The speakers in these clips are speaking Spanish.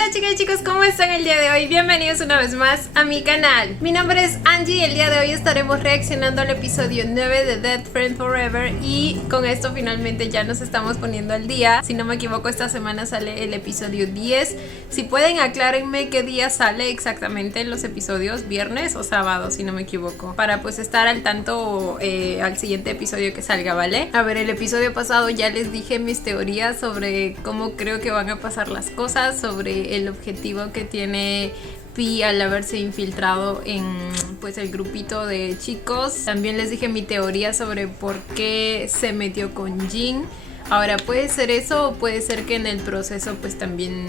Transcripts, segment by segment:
Hola chicas y chicos, ¿cómo están el día de hoy? Bienvenidos una vez más a mi canal. Mi nombre es Angie y el día de hoy estaremos reaccionando al episodio 9 de Dead Friend Forever. Y con esto finalmente ya nos estamos poniendo al día. Si no me equivoco, esta semana sale el episodio 10. Si pueden, aclárenme qué día sale exactamente los episodios, viernes o sábado, si no me equivoco, para pues estar al tanto al siguiente episodio que salga, ¿vale? A ver, el episodio pasado ya les dije mis teorías sobre cómo creo que van a pasar las cosas, sobre el objetivo que tiene Pi al haberse infiltrado en pues el grupito de chicos. También les dije mi teoría sobre por qué se metió con Jin. Ahora puede ser eso o puede ser que en el proceso pues también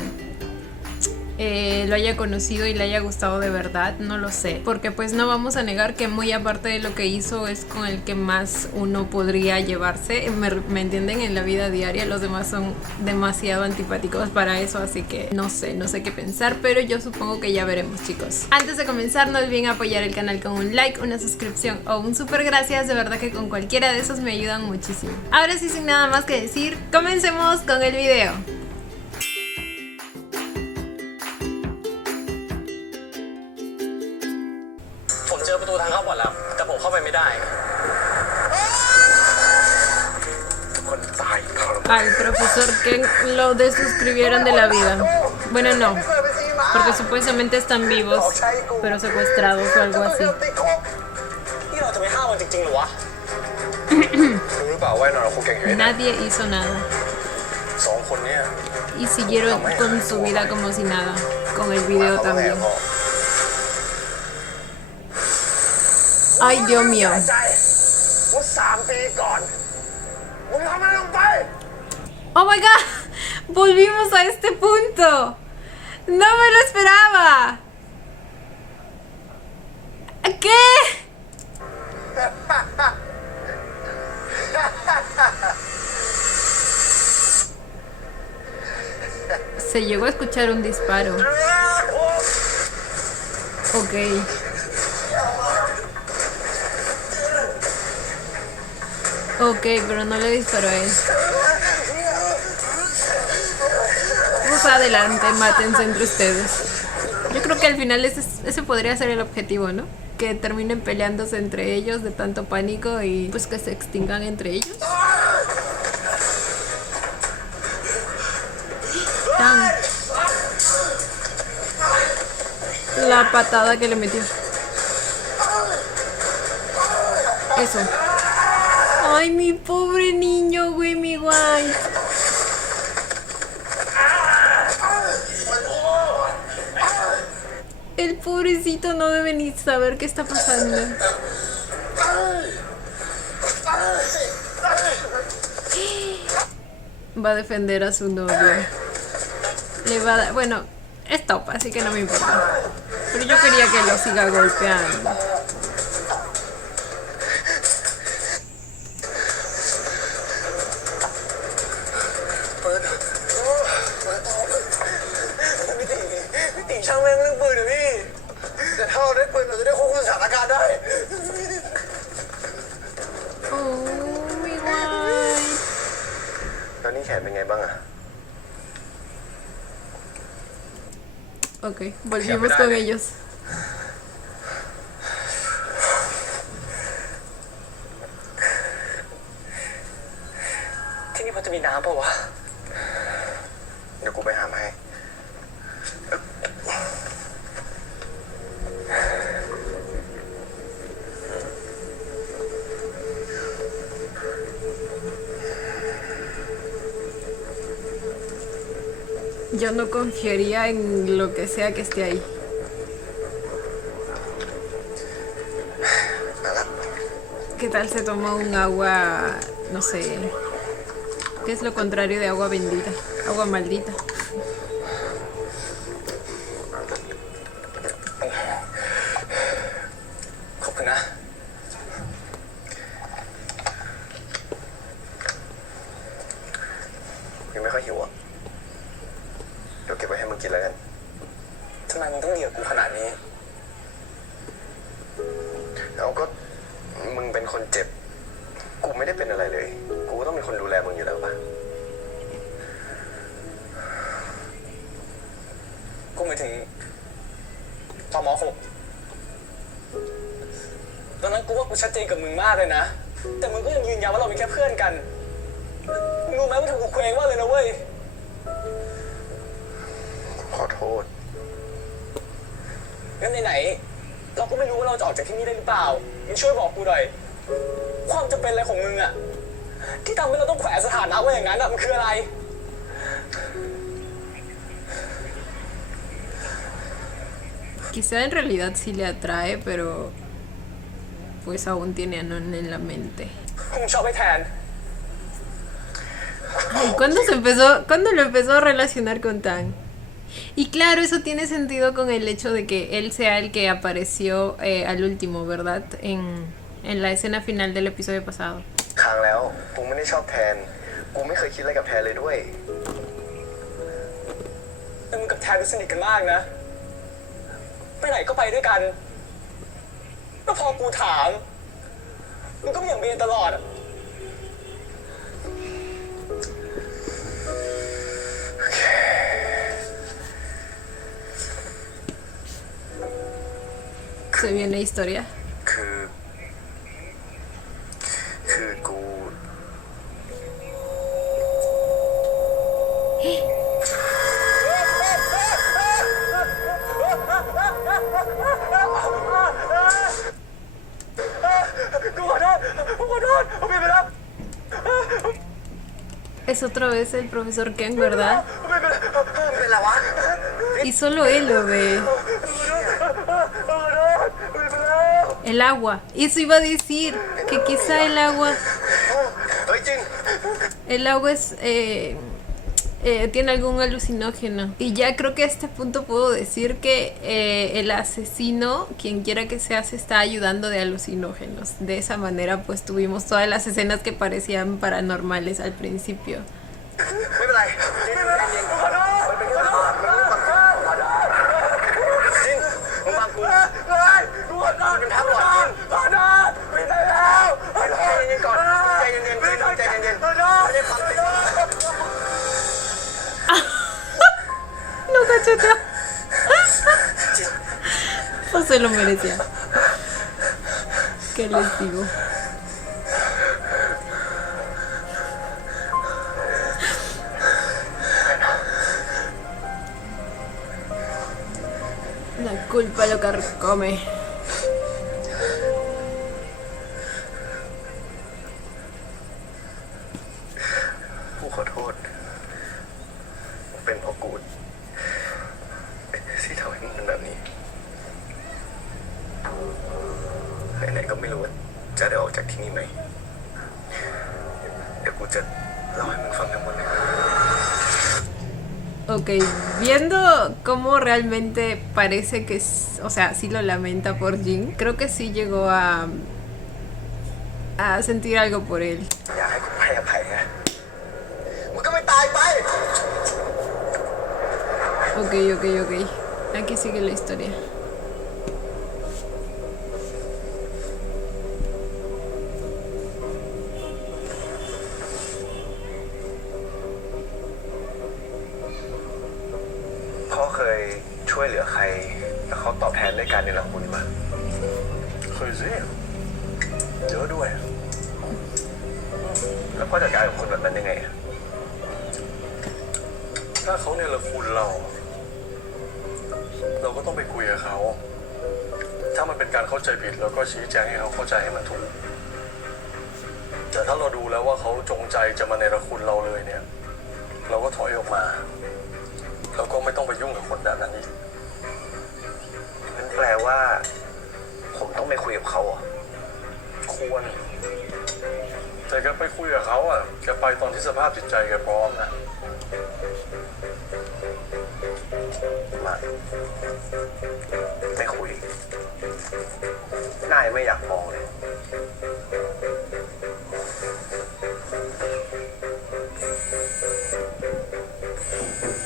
lo haya conocido y le haya gustado de verdad, no lo sé, porque pues no vamos a negar que muy aparte de lo que hizo es con el que más uno podría llevarse, me entienden, en la vida diaria. Los demás son demasiado antipáticos para eso, así que no sé qué pensar, pero yo supongo que ya veremos, chicos. Antes de comenzar, no olviden apoyar el canal con un like, una suscripción o un super gracias, de verdad que con cualquiera de esos me ayudan muchísimo. Ahora sí, sin nada más que decir, comencemos con el video. Al profesor que lo desuscribieron de la vida. Bueno, no, porque supuestamente están vivos, pero secuestrados o algo así. Nadie hizo nada. Y siguieron con su vida como si nada, con el video también. Ay, Dios mío. Oh my god, volvimos a este punto. No me lo esperaba. ¿Qué? Se llegó a escuchar un disparo. Ok. Ok, pero no le disparó a él. Vamos adelante, mátense entre ustedes. Yo creo que al final ese podría ser el objetivo, ¿no? Que terminen peleándose entre ellos de tanto pánico y pues que se extingan entre ellos. Tan. La patada que le metió. Eso. Ay, mi pobre niño, güey, mi guay. El pobrecito no debe ni saber qué está pasando. Va a defender a su novio. Le va a dar... Bueno, es top, así que no me importa. Pero yo quería que lo siga golpeando. Ok, volvimos con ellos. Yo no confiaría en lo que sea que esté ahí. ¿Qué tal se toma un agua, no sé, qué es lo contrario de agua bendita? Agua maldita. หมายถึงตอนม.6ตอนนั้นกูว่ากูชัดเจนกับมึงมากเลยนะแต่มึงก็ยังยืนยันว่าเราเป็นแค่เพื่อนกันมึงรู้ไหมว่าทำกูเคว้งมากเลยนะเว้ยขอโทษงั้นไหนๆเราก็ไม่รู้ว่าเราจะออกจากที่นี่ได้หรือเปล่ามึงช่วยบอกกูหน่อยความจำเป็นอะไรของมึงอะที่ทำให้เราต้องแขวนสถานะไว้อย่างนั้นอะมันคืออะไรQuizá en realidad sí le atrae, pero pues aún tiene a Non en la mente. มึงชอบไปแทน Ay, ¿cuándo lo empezó a relacionar con Tang? Y claro, eso tiene sentido con el hecho de que él sea el que apareció al último, ¿verdad? En la escena final del episodio pasado. ครั้งแล้วกูไม่ได้ชอบแทนกูไม่เคยคิดอะไรกับแทนเลยด้วยแต่มึงกับแทนดูสนิทกันมากนะไปไหนก็ไปด้วยกันแล้วพอกูถามมึงก็เบี่ยงเบนตลอด Se viene historia. คือกูEs otra vez el profesor Ken, ¿verdad? Y solo él lo ve. El agua. Eso iba a decir, que quizá el agua es tiene algún alucinógeno. Y ya creo que a este punto puedo decir que el asesino, quien quiera que sea, se está ayudando de alucinógenos. De esa manera pues tuvimos todas las escenas que parecían paranormales al principio. Lo cacheteó. O se lo merecía. ¿Qué les digo? La culpa lo carcome. Ok, viendo cómo realmente parece que, o sea, sí lo lamenta por Jin, creo que sí llegó a sentir algo por él. Ok. Aquí sigue la historia.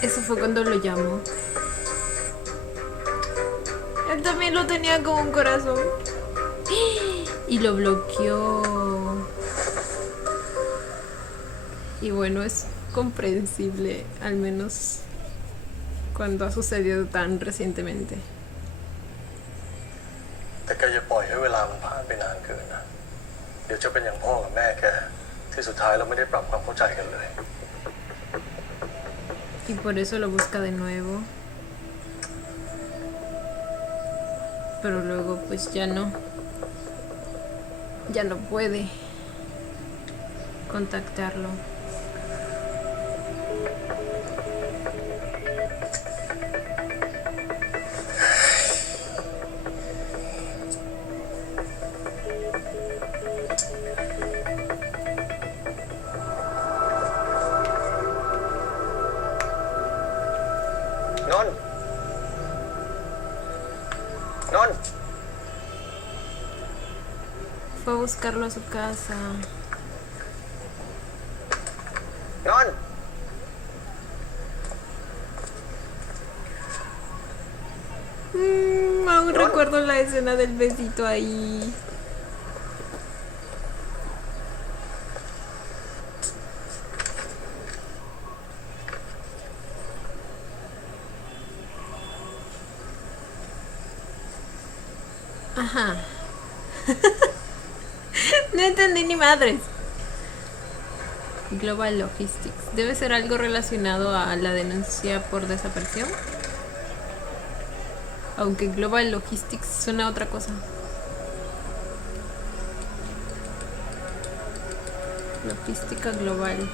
Eso fue cuando lo llamó. Él también lo tenía como un corazón. Y lo bloqueó. Y bueno, es comprensible, al menos cuando ha sucedido tan recientemente. แต่แกอย่าปล่อยให้เวลามันผ่านไปนานเกินนะ เดี๋ยวจะเป็นอย่างพ่อกับแม่แกที่สุดท้ายเราไม่ได้ปรับความเข้าใจกันเลย Y por eso lo busca de nuevo. Pero luego pues ya no puede contactarlo. Fue a buscarlo a su casa. ¡Non! Aún recuerdo la escena del besito ahí. Ajá. No entendí ni madres. Global Logistics. Debe ser algo relacionado a la denuncia por desaparición. Aunque Global Logistics suena a otra cosa. Logística global.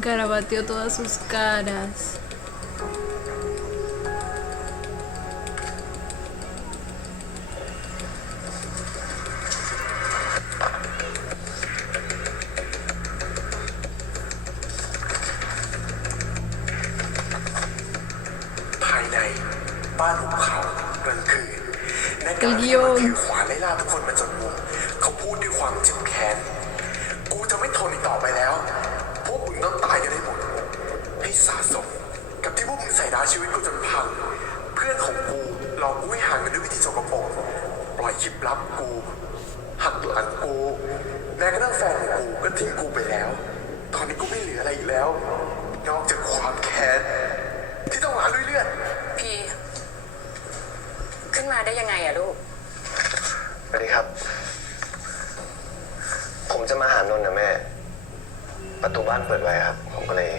Garabateó todas sus caras. El guión. ขวานไล่ล่าทุกคนมาจนมุมเขาพูดด้วยความเจ็บแค้นกูจะไม่ทนอีกต่อไปแล้วพวกมึงต้องตายกันให้หมดให้สะสมกับที่พวกมึงใส่ร้ายชีวิตกูจนพังเพื่อนของกูหลอกกูให้ห่างกันด้วยวิธีสกปรกปล่อยคลิปลับกูหักหลังกูแม้กระทั่งแฟนของกูก็ทิ้งกูไปแล้วตอนนี้กูไม่เหลืออะไรอีกแล้วนอกจากความแค้นที่ต้องล้างด้วยเลือด พีขึ้นมาได้ยังไงอะลูก สวัสดีครับ ผมจะมาหานนท์นะแม่ ประตูบ้านเปิดไว้ครับ ผมก็เลย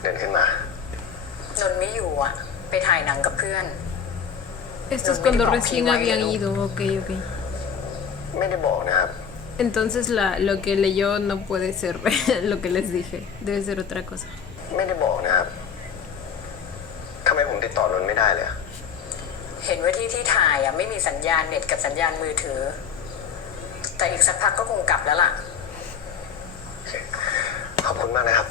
เดินขึ้นมา นนท์ไม่อยู่อะไปถ่ายหนังกับเพื่อน Esto es cuando recién habían ido. Ok. ไม่ได้บอกนะครับ Entonces lo que leyó no puede ser lo que les dije. Debe ser otra cosa. ไม่ได้บอกนะครับทำไมผมติดต่อนนท์ไม่ได้เลยอะ เห็นว่าที่ถ่ายอะไม่มีสัญญาณเน็ตกับสัญญาณมือถือ แต่อีกสักพักก็คงกลับแล้วล่ะ ขอบคุณมากนะครับ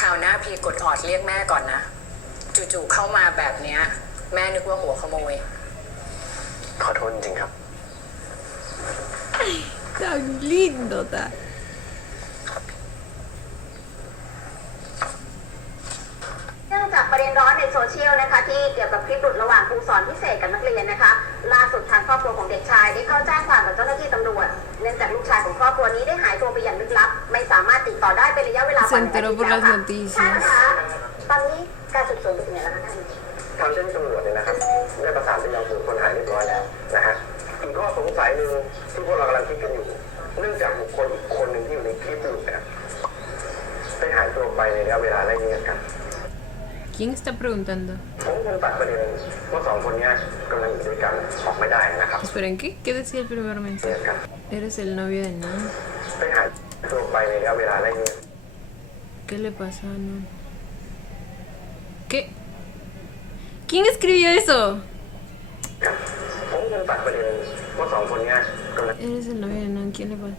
ข่าวหน้าพีกดออดเรียกแม่ก่อนนะจู่ๆเข้ามาแบบเนี้ยแม่นึกว่าหัวขโมย ขอโทษจริงๆครับ Tan lindo, ta. เนื่องจากประเด็นร้อนในโซเชียลนะคะที่เกี่ยวกับคลิปหลุดระหว่างครูสอนพิเศษกับนักเรียนนะคะล่าสุดทางครอบครัวของเด็กชายได้เข้าแจ้งความกับเจ้าหน้าที่ตำรวจเนื่องจากลูกชายของครอบครัวนี้ได้หายตัวไปอย่างลึกลับไม่สามารถติดต่อได้เป็นระยะเวลากว่า Se enteró por las noticias. ใช่นะคะตอนนี้การสืบสวนไปถึงไหนแล้วคะท่าน ทางเจ้าหน้าที่ตำรวจเนี่ยนะครับได้ประสานไปยังศูนย์คนหายเรียบร้อยแล้วนะฮะอีกข้อสงสัยหนึ่งที่พวกเรากำลังคิดกันอยู่ เนื่องจากบุคคลอีกคนหนึ่งที่อยู่ในคลิปหลุดเนี่ยได้หายตัวไปในระยะเวลาไล่เลี่ยกัน ¿Quién está preguntando? ผมคงตัดประเด็นว่าสองคนเนี้ยกำลังอยู่ด้วยกันออกไม่ได้นะครับ Esperen, ¿qué? ¿Qué decía el primer เลี่ย mensaje? กัน Eres el novio de Nan. ได้หายตัวไปในระยะเวลาไล่เลี่ย ¿Qué le pasa a Nan? ¿Qué? ¿Quién escribió eso? กันผมคงตัดประเด็นว่าสองคนเนี้ยกำลัง Eres el novio de Nan. ¿Quién le pasa?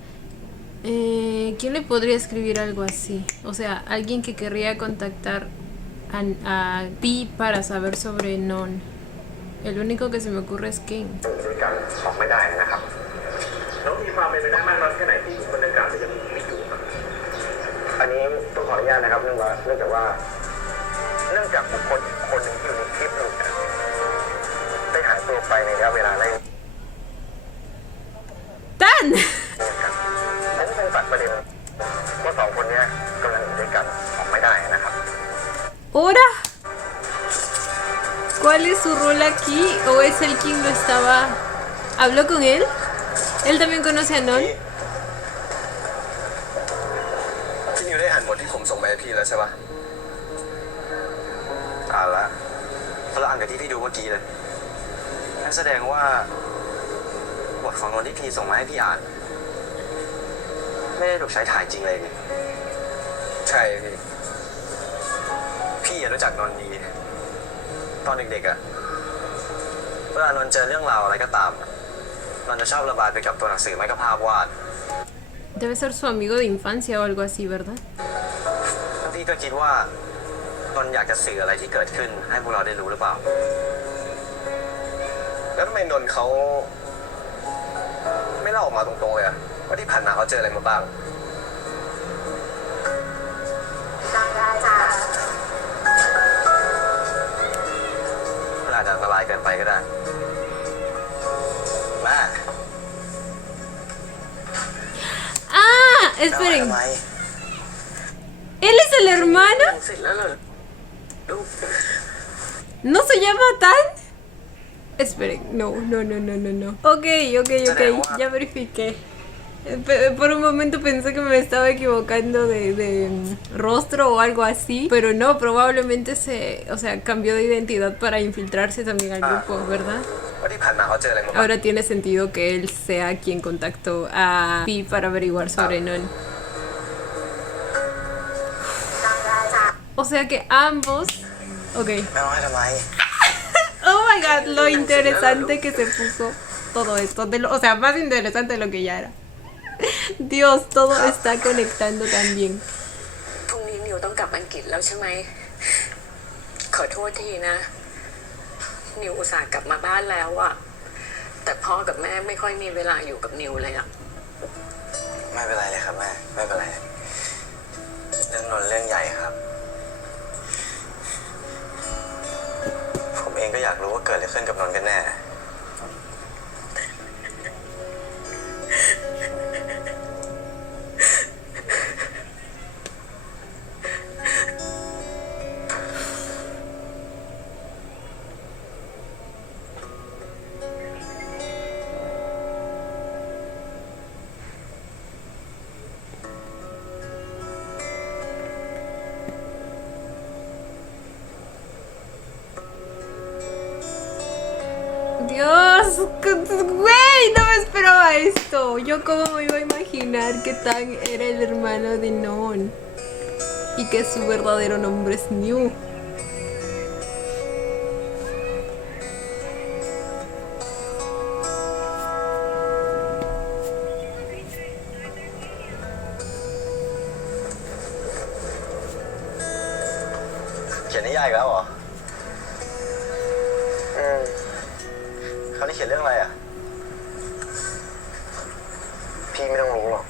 ¿Quién le podría escribir algo así? O sea, alguien que querría contactar a Pi para saber sobre Non. El único que se me ocurre es Ken. อยู่ด้วยกันออกไม่ได้นะครับ ความเป็นไปได้มากน้อยแค่ไหนที่คนดังกล่าวจะยังไม่อยู่ครับอันนี้ต้องขออนุญาตนะครับเนื่องจากบุคคลอีกคนหนึ่งที่อยู่ในคลิปหลุดเนี่ยได้หายตัวไปในระยะเวลาไม่ ¡Tan! ผมคงตัดประเด็นว่าสองคนเนี้ยกำลังอยู่ด้วยกันออกไม่ได้นะครับ ¿Ahora? ¿Cuál es su rol aquí? ¿O es él quien lo estaba...? ¿Habló con él? ¿Él también conoce a Non? พี่นิวได้อ่านบทที่ผมส่งไปให้พี่แล้วใช่ปะอ่านละคนละอ่านกับที่พี่ดูเมื่อกี้เลยนั่นแสดงว่าบทของนนที่พี่ส่งมาให้พี่อ่าน ไม่ได้ถูกใช้ถ่ายจริงเลยนี่ใช่พี่รู้จักนนดีตอนเด็กๆอะเวลานนเจอเรื่องราวอะไรก็ตามนนจะชอบระบายไปกับตัวหนังสือไม่ก็ภาพวาด Debe ser su amigo de infancia o algo así, ¿verdad? พี่ก็คิดว่านนอยากจะสื่ออะไรที่เกิดขึ้นให้พวกเราได้รู้หรือเปล่า แล้วทำไมนนเขาไม่เล่าออกมาตรงๆเลยอะว่าที่ผ่านมาเขาเจออะไรมาบ้างมันอาจจะอันตรายเกินไปก็ได้แม่ ¡Ah! Esperen. ¿Él es el hermano? เสร็จแล้วเหรอลูก ¿No se llama Tan? Esperen, no. Ok, ya verifiqué. Por un momento pensé que me estaba equivocando de rostro o algo así, pero no, probablemente cambió de identidad para infiltrarse también al grupo, ¿verdad? ว่าที่ผ่านมาเขาเจออะไรมาบ้าง Ahora tiene sentido que él sea quien contactó a Pi para averiguar sobre Non. O sea que ambos... Ok. แม่ร้องให้ทำไม Oh my god, lo interesante que se puso todo esto. O sea, más interesante de lo que ya era. Dios, todo está conectando tan bien. พรุ่งนี้นิวต้องกลับอังกฤษแล้วใช่ไหม ขอโทษทีนะ นิวอุตส่าห์กลับมาบ้านแล้วอะแต่พ่อกับแม่ไม่ค่อยมีเวลาอยู่กับนิวเลยอะ ไม่เป็นไรเลยครับแม่ไม่เป็นไรเรื่องนนเรื่องใหญ่ครับ ผมเองก็อยากรู้ว่าเกิดอะไรขึ้นกับนนกันแน่ Dios, güey, no me esperaba esto. Yo cómo me iba a imaginar que Tan era el hermano de Non y que su verdadero nombre es New. ¿Quién es ella, Gabo? เขาได้เขียนเรื่องอะไรอ่ะ พี่ไม่ต้องรู้หรอก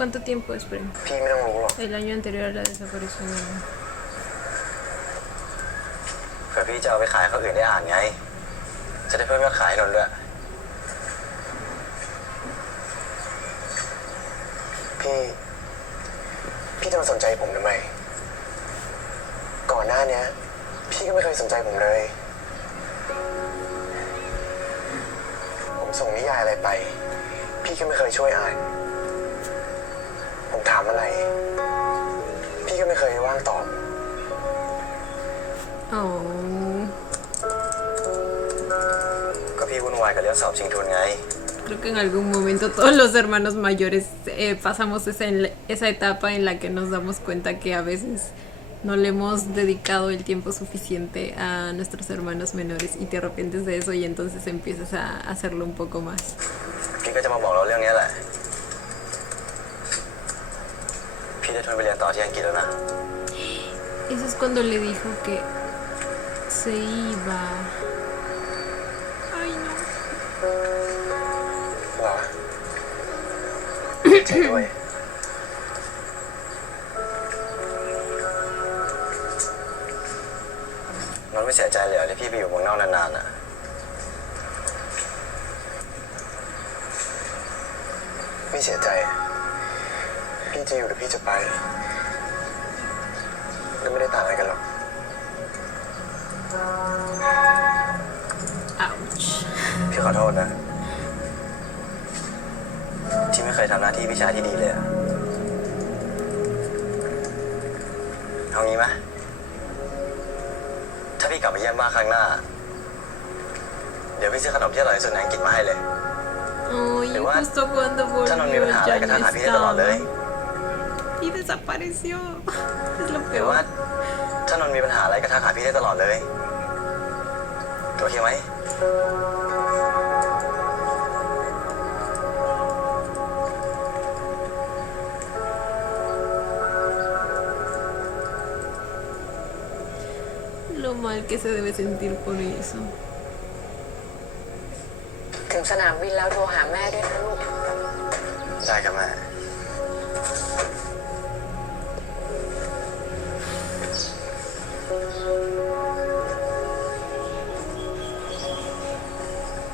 ¿Cuánto tiempo? Esperen. พี่ไม่ต้องรู้หรอก El año anterior a la desaparición de Non. เผื่อพี่จะเอาไปขายเขาอื่นได้อ่านไง จะได้เพิ่มยอดขายนนด้วย พี่จะมาสนใจผมทำไม ก่อนหน้านี้พี่ก็ไม่เคยสนใจผมเลย ผมส่งนิยายอะไรไป พี่ก็ไม่เคยช่วยอ่าน ผมถามอะไร พี่ก็ไม่เคยว่างตอบ Oh. ก็พี่วุ่นวายกับเรื่องสอบชิงทุนไง Creo que en algún momento todos los hermanos mayores pasamos esa etapa en la que nos damos cuenta que a veces no le hemos dedicado el tiempo suficiente a nuestros hermanos menores y te arrepientes de eso y entonces empiezas a hacerlo un poco más. พี่ก็จะมาบอกเราเรื่องนี้แหละ พี่ได้ทุนไปเรียนต่อที่อังกฤษแล้วนะ Eso es cuando le dijo que se iba. Ay, no. ใจด้วยนนท์ไม่เสียใจเลยเหรอที่พี่ไปอยู่เมืองนอกนานๆอ่ะไม่เสียใจพี่จะอยู่หรือพี่จะไปก็ไม่ได้ต่างอะไรกันหรอก ouch พี่ขอโทษนะที่ไม่เคยทำหน้าที่พี่ชายที่ดีเลยอะเอางี้ไหมถ้าพี่กลับมาเยี่ยมบ้านครั้งหน้าเดี๋ยวพี่ซื้อขนมที่อร่อยที่สุดในอังกฤษมาให้เลย Ay, Igual, justo cuando ถ้านนท์มี volvió ปัญหาอะไร ya ก็ทัก no หาพี่ได้ตลอดเลย estaba y desapareció. Es lo หรือว่า peor. ถ้านนท์มีปัญหาอะไรก็ทักหาพี่ได้ตลอดเลยโอเคไหม Lo mal que se debe sentir por eso. ถึงสนามบินแล้วโทรหาแม่ด้วยนะลูก ได้ครับแม่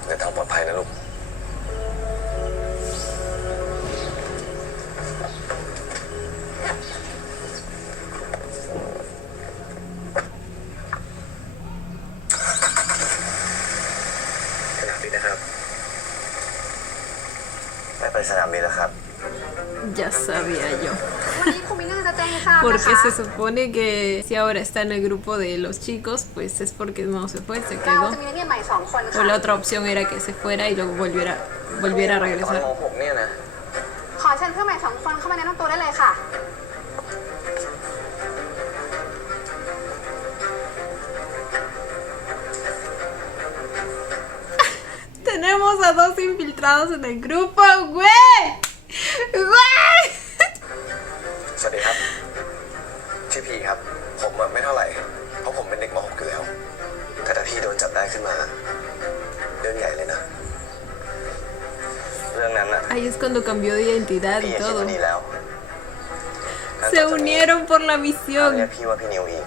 เดินทางปลอดภัยนะลูกสนามบินนะครับไปสนามบินแล้วครับ Ya sabía yo. วันนี้คงมีเรื่องจะแจ้งให้ทราบนะคะ Porque se supone que si ahora está en el grupo de los chicos, pues es porque no se fue, se เรา quedó. จะมีนักเรียนใหม่2 คน O ค่ะ la otra opción era que se fuera y luego volviera a ตอน regresar. ม .6 เนี่ยนะ ขอเชิญเพื่อนใหม่2 คนเข้ามาแนะนำตัวได้เลยค่ะ Tenemos a 2 infiltrados en el grupo, güey. ¡Güey! สวัสดีครับชื่อพีครับผมไม่เท่าไหร่เพราะผมเป็นเด็กม .6 อยู่แล้วแต่ถ้าพี่โดนจับได้ขึ้นมาเรื่องใหญ่เลยนะเรื่องนั้นน่ะ Ahí es cuando cambió de identidad พี่ y ยังคิด todo. ว่าดีแล้ว Se unieron por la เรียก misión. พี่ว่าพี่นิวอีก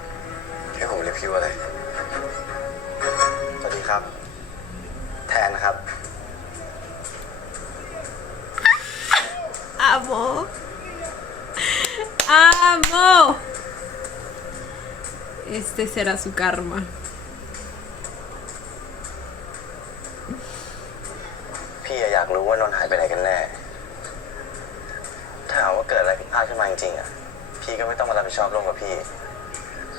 ให้ผมเรียกพี่ว่าอะไรสวัสดีครับแทนครับ Amo. Amo. Este será su karma. พี่อยากรู้ว่านนท์หายไปไหนกันแน่ถ้าหากว่าเกิดอะไรผิดพลาดขึ้นมาจริงๆอ่ะพี่ก็ไม่ต้องมารับผิดชอบร่วมกับพี่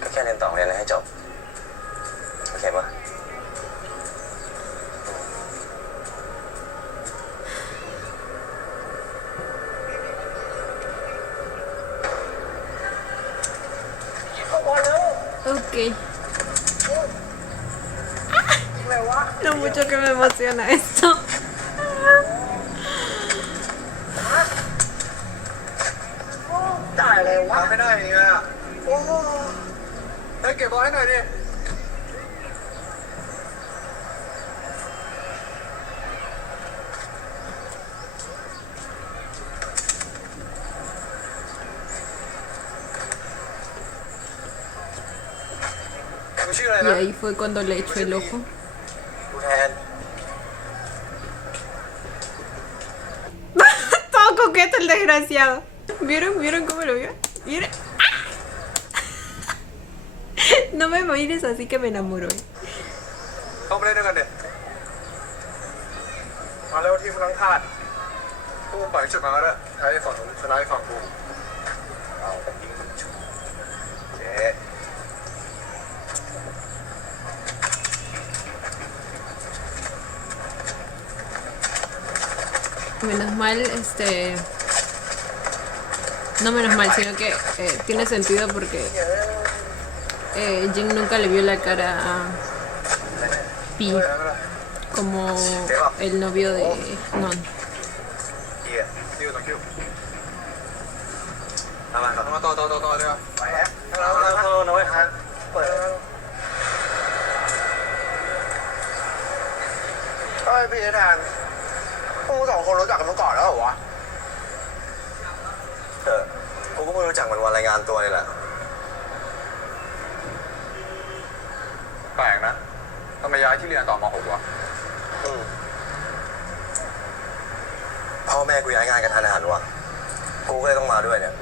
ก็แค่เรียนต่อเรียนให้จบโอเคปะ Ok. Lo mucho que me emociona esto. ได้เลยวะไม่ได้เนี่ยโอ้ให้เก็บบอลให้หน่อยดิมึงชื่ออะไร Y นะ ahí fue cuando le echó el ojo. กูแทน Todo coqueto el desgraciado. ¿Vieron cómo lo vio? ¿Vieron? ¡Ah! No me mires así que me enamoro. เข้าไปเล่นด้วยกันเด็มาเร็วทีมกำลังขาดพวกมึงปล่อยชุดมาแล้วใช้ฝั่งนู้นชนะฝั่งกูเอาไปยิงชุดเจ๊ Menos mal, no menos mal, sino que tiene sentido porque Jin nunca le vio la cara a Pi como el novio de Non. เฮียคิวต่อคิวเอามาครับมาต่อเลยครับไปแฮะเอาน้อยครับเปิดเฮ้ยพี่ทานพวกมึง2 คนรู้จักกันมาก่อนแล้วเหรอวะ กูก็เพิ่งรู้จักมันวันรายงานตัวนี่แหละ แปลกนะทำไมย้ายที่เรียนตอนม .6 วะ พ่อแม่กูย้ายงานกันทันหันวะกูก็เลยต้องมาด้วยเนี่ย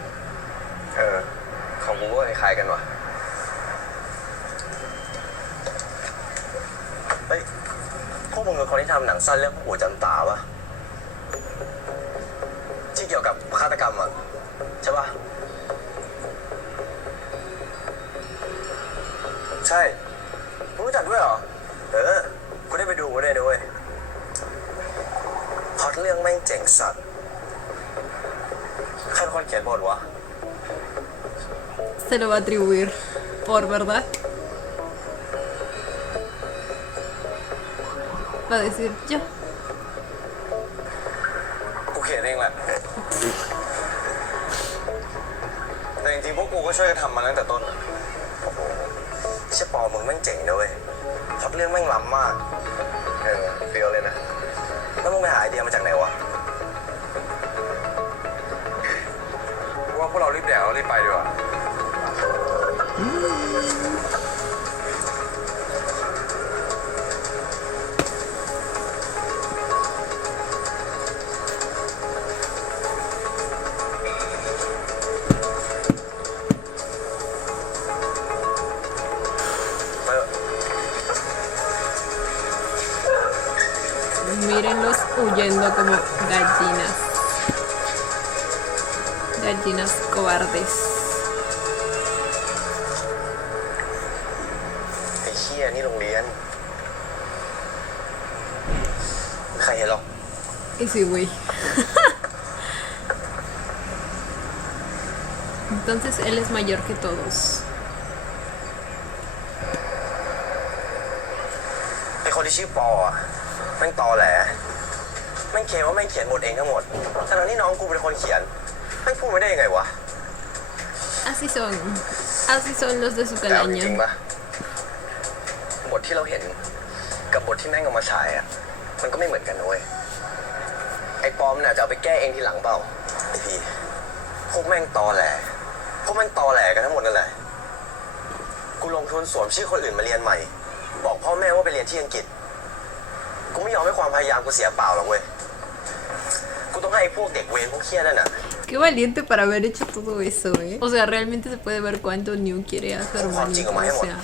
ของกูก็คล้ายๆกันวะเฮ้ยพวกมึงเป็นคนที่ทำหนังสั้นเรื่องหัวจันตาปะที่เกี่ยวกับฆาตกรรมอะใช่ปะใช่มึงรู้จักด้วยเหรอกูได้ไปดูมาด้วยพล็อตเรื่องแม่งเจ๋งสัตว์ใครเป็นคนเขียนบทวะ Se lo va a atribuir por verdad. Va a decir yo. กูเขียนเองแหละแต่จริงๆพวกกูก็ช่วยกันทำมาตั้งแต่ต้นโอ้โหเชี่ยปอมึงแม่งเจ๋งนะเว้ยพล็อตเรื่องแม่งล้ำมากเฟี้ยวเลยนะแล้วมึงไปหาไอเดียมาจากไหนวะ ว่าพวกเรารีบแดกแล้วรีบไปดีกว่า Mírenlos huyendo como gallinas. Gallinas cobardes. ไอ้เชี่ยนี่โรงเรียนไม่ใครเห็นหรอก Ese güey. Entonces él es mayor que todos. ไอ้คนที่ชื่อปออ่ะแม่งตอแหลแม่งเคลมว่าแม่งเขียนบทเองทั้งหมดทั้งที่น้องกูเป็นคนเขียนแม่งพูดไม่ได้ยังไงวะ Así son. Así son los de su แต่เอาจริง calaña. ปะบทที่เราเห็นกับบทที่แม่งเอามาฉายอ่ะมันก็ไม่เหมือนกันนะเว้ยไอ้ปอมเนี่ยจะเอาไปแก้เองทีหลังเปล่าไอ้พี่พวกแม่งตอแหลกันทั้งหมดนั่นแหละกูลงทุนสวมชื่อคนอื่นมาเรียนใหม่บอกพ่อแม่ว่าไปเรียนที่อังกฤษกูไม่ยอมให้ความพยายามกูเสียเปล่าหรอกเว้ยกูต้องให้ไอ้พวกเด็กเวรพวกเคี้ยนั่นน่ะ Qué valiente para haber hecho todo eso, ¿eh? O sea, realmente se puede ver cuánto New quiere a su hermanito. O sea,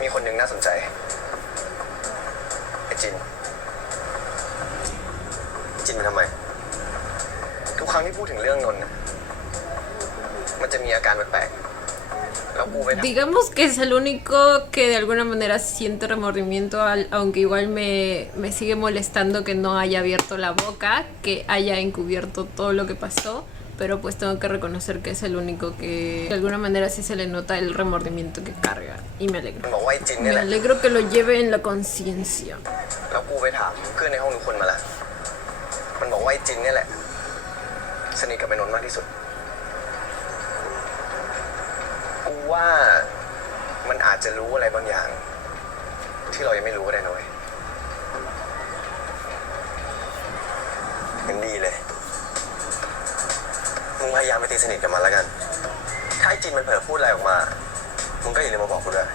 มีคนหนึ่งน่าสนใจไอ้จินมันทำไมทุกครั้งที่พูดถึงเรื่องนนท์น่ะมันจะมีอาการแปลกๆแล้วกูไปทำ digamos que es el único que de alguna manera siente remordimiento, aunque igual me sigue molestando que no haya abierto la boca, que haya encubierto todo lo que pasó, pero pues tengo que reconocer que es el único que de alguna manera sí se le nota el remordimiento que carga y me มัน alegro. บอกว่าไอ้จินเนี่ย Me แหละ alegro que lo lleve en la conciencia. แล้วกูไปถามเพื่อนในห้องทุกคนมาแล้วมันบอกว่าไอ้จินเนี่ยแหละสนิทกับไอ้นนท์มากที่สุดกูว่ามันอาจจะรู้อะไรบางอย่าง ที่เรายังไม่รู้ก็ได้นะเว้ยงั้นดีเลยมึงพยายามไปตีสนิทกับมันแล้วกันถ้าไอ้จินมันเผลอพูดอะไรออกมามึงก็อย่าลืมมาบอกกูด้วย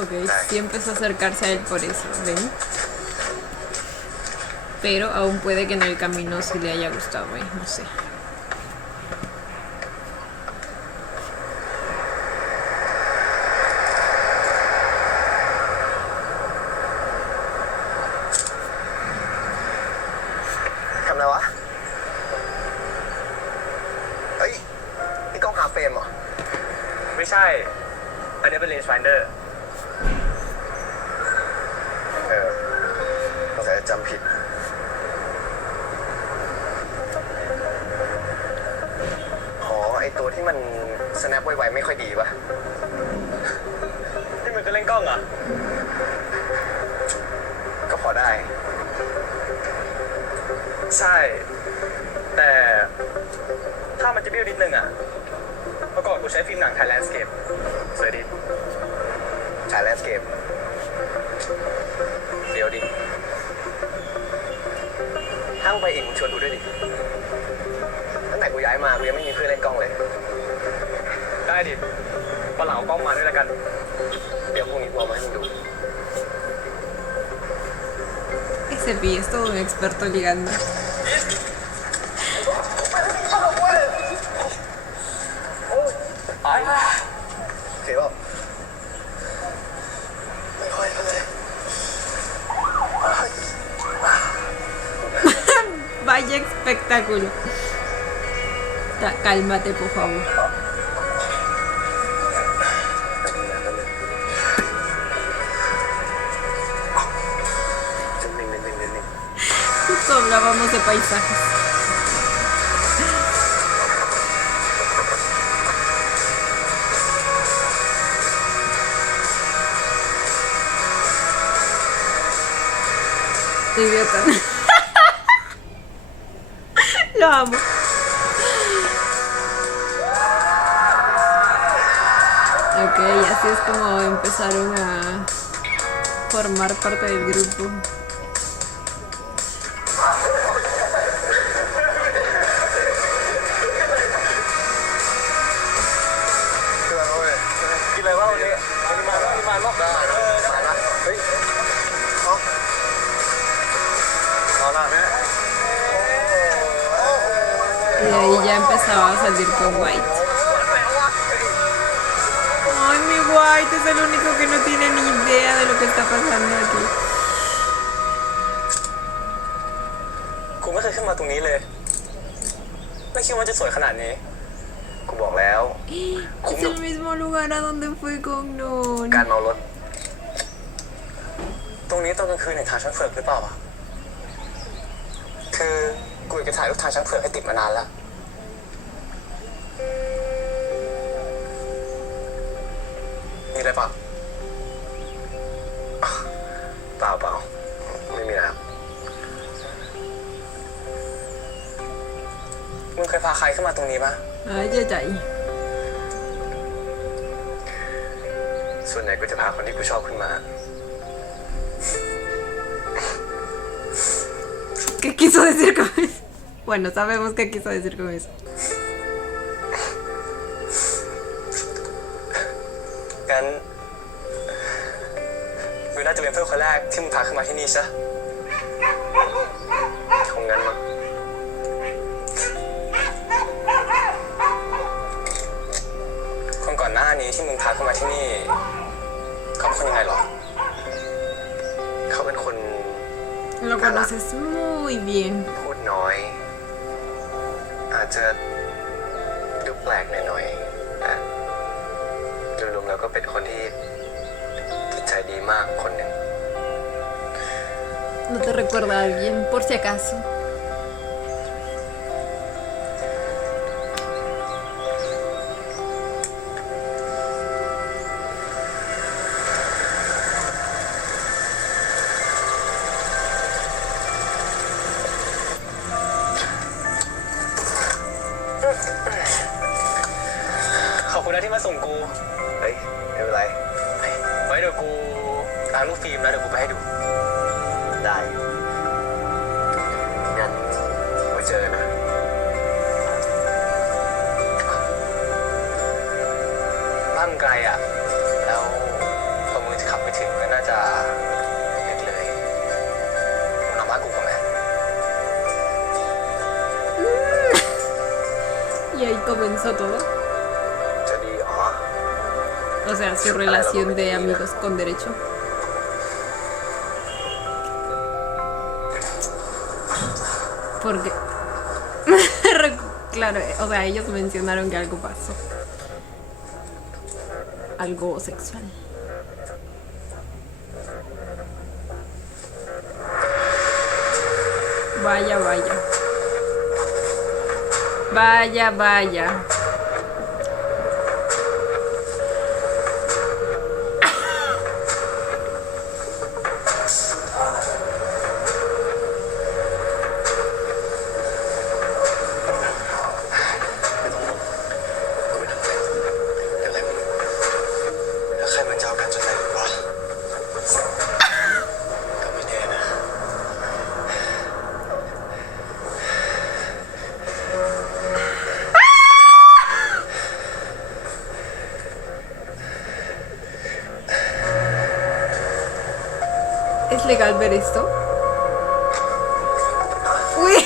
Ok, sí empezó a acercarse a él por eso, ¿ven? Pero aún puede que en el camino sí le haya gustado, ¿eh? No sé. ทำอะไรวะ เฮ้ย นี่กล้องหาเฟรมเหรอ ไม่ใช่ อันนี้เป็นเลนส์ไฟนเดอร์ สงสัยจะจำผิด อ๋อ ไอตัวที่มัน snap ไวๆไม่ค่อยดีป่ะ นี่มันก็เล่นกล้องเหรอ ก็พอได้ ใช่ แต่ถ้ามันจะเบี้ยวนิดนึงอ่ะเมื่อก่อนกูใช้ฟิล์มหนังไทยแลนด์สเคปสวยดี ฉ ถ่ายแลนด์สเคปเดี๋ยวดิถ้ามึงไปอีกมึงชวนกูด้วยดิตั้งแต่กูย้ายมากูยังไม่มีเพื่อนเล่นกล้องเลยได้ดิวันหลังเอากล้องมาด้วยแล้วกันเดี๋ยวพรุ่งนี้กูเอามาให้มึงดู Ese pi es todo un experto ligando. โอเคเปล่าไม่ค่อยเท่าไหร่ Vaya espectáculo. Cálmate, por favor. นิ่ง Justo hablábamos de paisajes. Idiota. Lo amo. Ok, así es como empezaron a formar parte del grupo.กินอะไรบ้างวันนี้มีมันบ้างมาละเฮ้ยเอาละแม่ Y ahí ya empezaba a salir con White. Ay, mi White es el único que no tiene ni idea de lo que está pasando aquí. กูไม่เคยขึ้นมาตรงนี้เลยไม่คิดว่าจะสวยขนาดนี้กูบอกแล้ว Es el mismo lugar a donde fue con Non. การเมารถตรงนี้ตอนกลางคืนเห็นทางช้างเผือกหรือเปล่าอะคือกูอยากจะถ่ายรูปทางช้างเผือกให้ติดมานานแล้วมีอะไรเปล่าเปล่าไม่มีนะครับมึงเคยพาใครขึ้นมาตรงนี้ปะ Ay, ay, ay. ส่วนใหญ่กูจะพาคนที่กูชอบขึ้นมา ¿Qué quiso decir con eso? Bueno, sabemos qué quiso decir con eso. งั้นกูน่าจะเป็นเพื่อนคนแรกที่มึงพาขึ้นมาที่นี่ใช่คงงั้นมั้งคนก่อนหน้านี้ที่มึงพาขึ้นมาที่นี่เขาเป็นคนยังไงหรอเขาเป็นคน Lo conoces muy bien. พูดน้อยอาจจะดูแปลกหน่อยๆแต่รวมๆแล้วก็เป็นคนที่จิตใจดีมากคนหนึ่ง ¿No te recuerda a alguien, por si acaso? ขอบคุณนะที่มาส่งกู เฮ้ยไม่เป็นไรไว้เดี๋ยวกูตามลูกฟิล์มแล้วเดี๋ยวกูไปให้ดู ได้ งั้นไว้เจอกันนะ บ้านมึงไกลอ่ะ แล้วพอมึงจะขับไปถึงก็น่าจะดึกเลยมึงนอนบ้านกูก่อนไหม Y ahí comenzó todo. จะดีอ๋อ O sea, su relación de amigos con derecho. Porque... Claro, o sea, ellos mencionaron que algo pasó. Algo sexual. Vaya, vaya. Vaya, vaya. legal ver esto? Uy.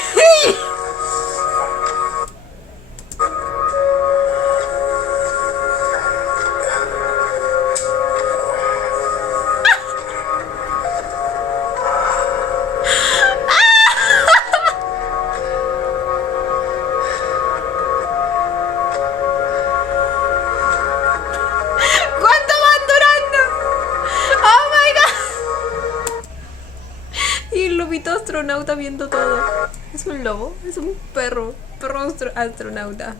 ¿Cuánto van durando? Oh my god. Y el lobito astronauta viendo todo. ¿Es un lobo? Es un perro. Astronauta.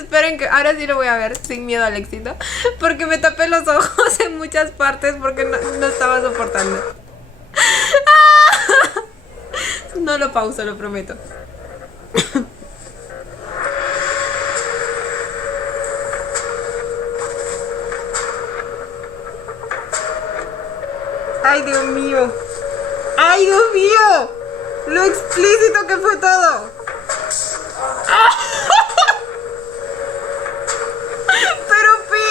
Esperen que ahora sí lo voy a ver sin miedo al éxito. Porque me tapé los ojos en muchas partes porque no estaba soportando. No lo pauso, lo prometo. Ay, Dios mío. Ay, Dios mío. Lo explícito que fue todo. Pero Pi.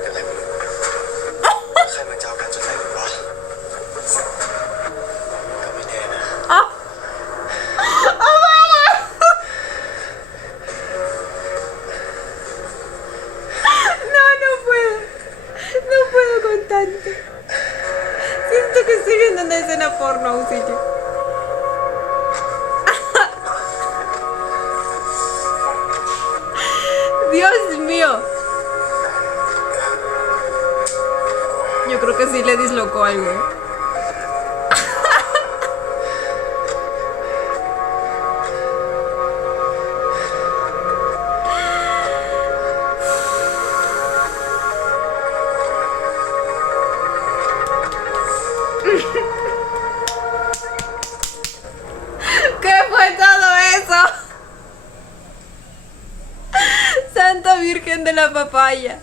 เดี๋ยวอะไรมึงใครมาเจ้ากันจนไหนมึงวะก็ไม่แน่นะ Oh. Oh my god. No puedo. No puedo con tanto. Siento que estoy viendo una escena porno, auxilio. Dios mío. Yo creo que sí le dislocó algo. ¿Qué fue todo eso? Santa Virgen de la Papaya.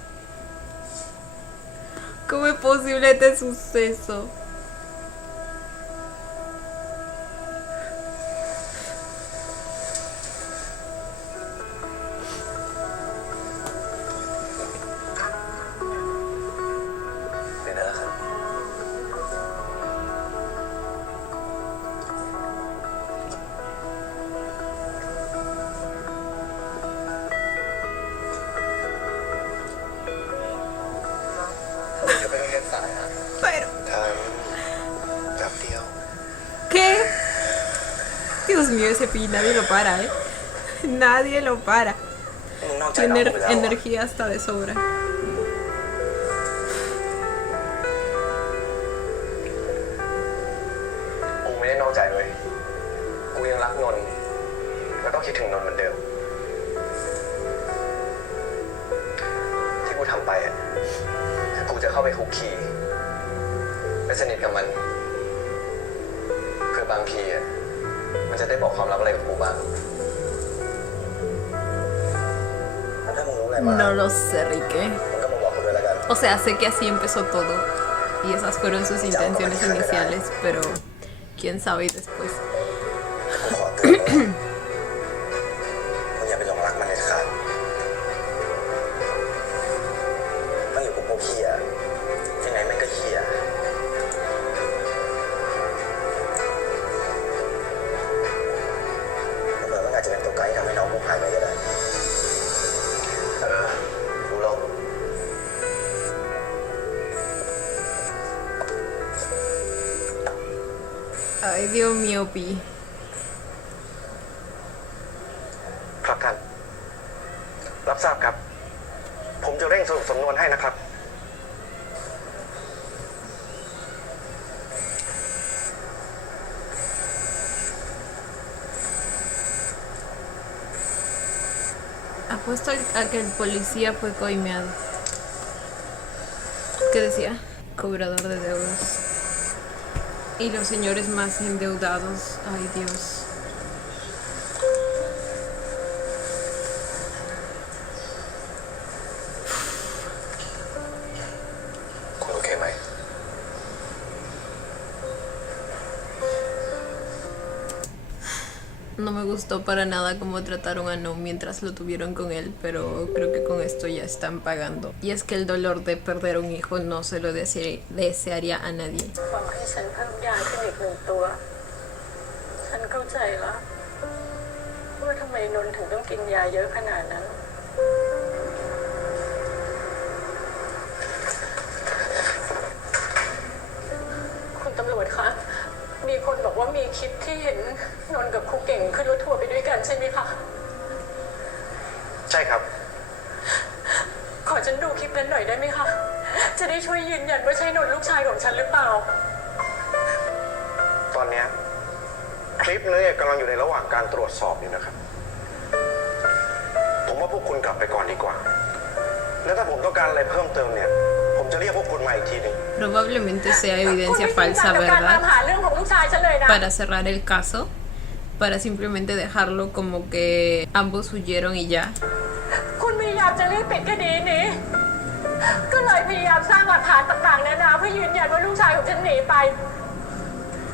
¿Cómo es posible este suceso? De nada,ครับ จะไปโรงเรียนสายนะ Pero, ทางแป๊บเดียว ¿qué? Dios mío, ese pi nadie lo para, ¿eh? Nadie lo para. มึงนอกใจน้องกูไปแล้วเหรอ Energía hasta de sobra. กูไม่ได้นอกใจเลยกูยังรักนนท์แล้วก็คิดถึงนนท์เหมือนเดิม ที่กูทำไปอ่ะคือกูจะเข้าไปคุกคีไปสนิทกับมันเพื่อบางทีอ่ะมันจะได้บอกความลับอะไรกับกูบ้าง ถ้ามึงรู้อะไรมา No lo sé, Rique. มึงก็มาบอกกูด้วยแล้วกัน O sea, sé que así empezó todo. Y esas fueron sus intenciones iniciales, pero quién sabe después. กูขอเตือนมึงมึงอย่าไปหลงรักมันเด็ดขาดไม่อยู่กับพวกเฮียยังไงแม่งก็เฮียเผื่อมันอาจจะเป็นตัวไกด์ทำให้น้องกูหายไปก็ได้รู้แล้ว Ay, Dios mío, Pi. ครับท่าน รับทราบครับ ผมจะเร่งสรุปสำนวนให้นะครับ Apuesto a que el policía fue coimeado. ¿Qué decía? Cobrador de deudas. Y los señores más endeudados. Ay, Dios. ¿Ok, Mike? No me gustó para nada cómo trataron a No mientras lo tuvieron con él, pero creo que con esto ya están pagando. Y es que el dolor de perder un hijo no se lo desearía a nadie. ขอให้ฉันเพิ่มยาขึ้นอีก1 ตัว ฉันเข้าใจแล้วว่าทำไมนนท์ถึงต้องกินยาเยอะขนาดนั้น คุณตำรวจคะ มีคนบอกว่ามีคลิปที่เห็นนนท์กับครูเก่งขึ้นรถทัวร์ไปด้วยกันใช่ไหมคะ ใช่ครับ ขอฉันดูคลิปนั้นหน่อยได้ไหมคะ จะได้ช่วยยืนยันว่าใช่นนท์ลูกชายของฉันหรือเปล่า ตอนเนี้ยคลิปนี้กำลังอยู่ในระหว่างการตรวจสอบอยู่นะครับ ผมว่าพวกคุณกลับไปก่อนดีกว่า แล้วถ้าผมต้องการอะไรเพิ่มเติมเนี่ย ผมจะเรียกพวกคุณมาอีกทีหนึ่ง Probablemente sea evidencia คุณไม่จริง falsa, จังกับการตาม ¿verdad? หาเรื่องของลูกชายฉันเลยนะ Para cerrar el caso, para simplemente dejarlo como que ambos huyeron y ya. คุณพยายามจะรีบปิดคดีนี้ ก็เลยพยายามสร้างหลักฐานต่างๆนานาเพื่อยืนยันว่าลูกชายของฉันหนีไป